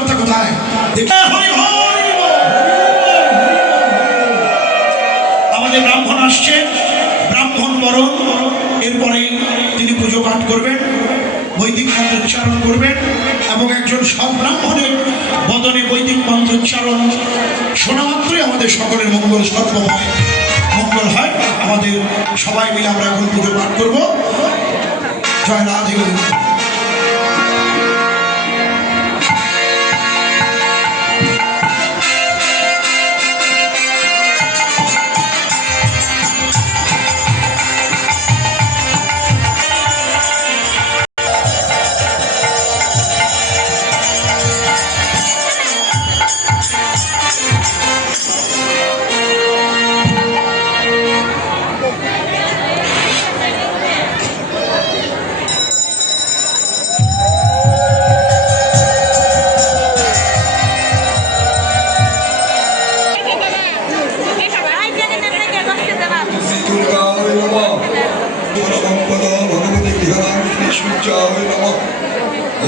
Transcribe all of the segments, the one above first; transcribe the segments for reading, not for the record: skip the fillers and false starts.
কর্তা কোথায়? আমাদের ব্রাহ্মণ আসছে, ব্রাহ্মণ বরণ, এরপরে তিনি পুজো পাঠ করবেন, বৈদিক মন্ত্রোচ্চারণ করবেন এবং একজন সব ব্রাহ্মণের বদনে বৈদিক মন্ত্রোচ্চারণ শোনা মাত্রই আমাদের সকলের মঙ্গল সর্বময় মঙ্গল হয়। আমাদের সবাই মিলে আমরা এখন পুজো পাঠ করবো। জয় রাধে।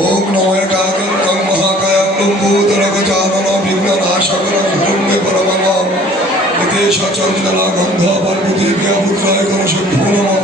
ओम नमः काकं महाकायं लंबोदरगजानन विघ्ननाशकरं धर्मे परमं नितेश चंदना गंध पार्वती व्यापुत्राय गणशंभो नमः।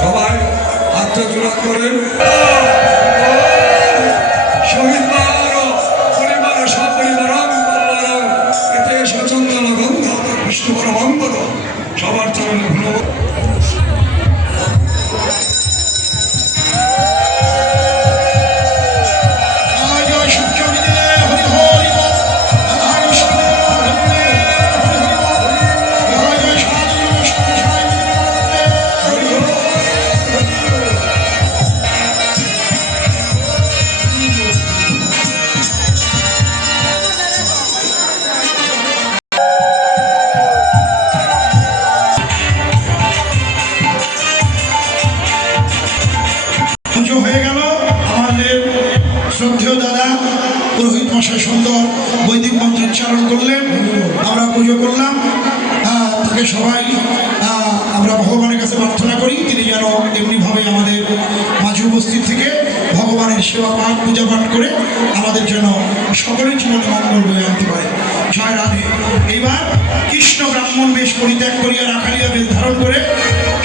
সবাই হাতটা জোড়া করেন। শহীদ পরিবার সপরিবার এতে সচন্দন গন্ধ বিষ্ণু মঙ্গল সবার চরণে ধন্যবাদ। শ্রদ্ধেয় দাদা পুরোহিত মশাই সুন্দর বৈদিক মন্ত্রোচ্চারণ করলেন, আমরা পুজো করলাম। তাকে সবাই আমরা ভগবানের কাছে প্রার্থনা করি তিনি যেন এমনিভাবে আমাদের মাঝে উপস্থিত থেকে ভগবানের সেবা পাঠ পূজা পাঠ করে আমাদের যেন সকলের জীবনে মঙ্গল বয়ে আনতে পারে। জয় রাধে। এইবার কৃষ্ণ ব্রাহ্মণ বেশ পরিত্যাগ করিয়া রাখালিয়া বেশ ধারণ করে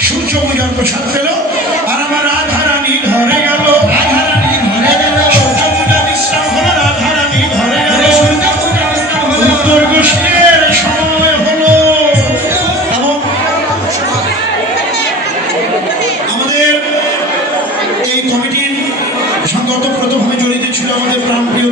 সূর্য পূজার প্রসাদ পেল, আর আমার রাধা রানী ধরে গেল। আমাদের এই কমিটির সঙ্গে ওতপ্রোতভাবে জড়িত ছিল আমাদের প্রাণপ্রিয়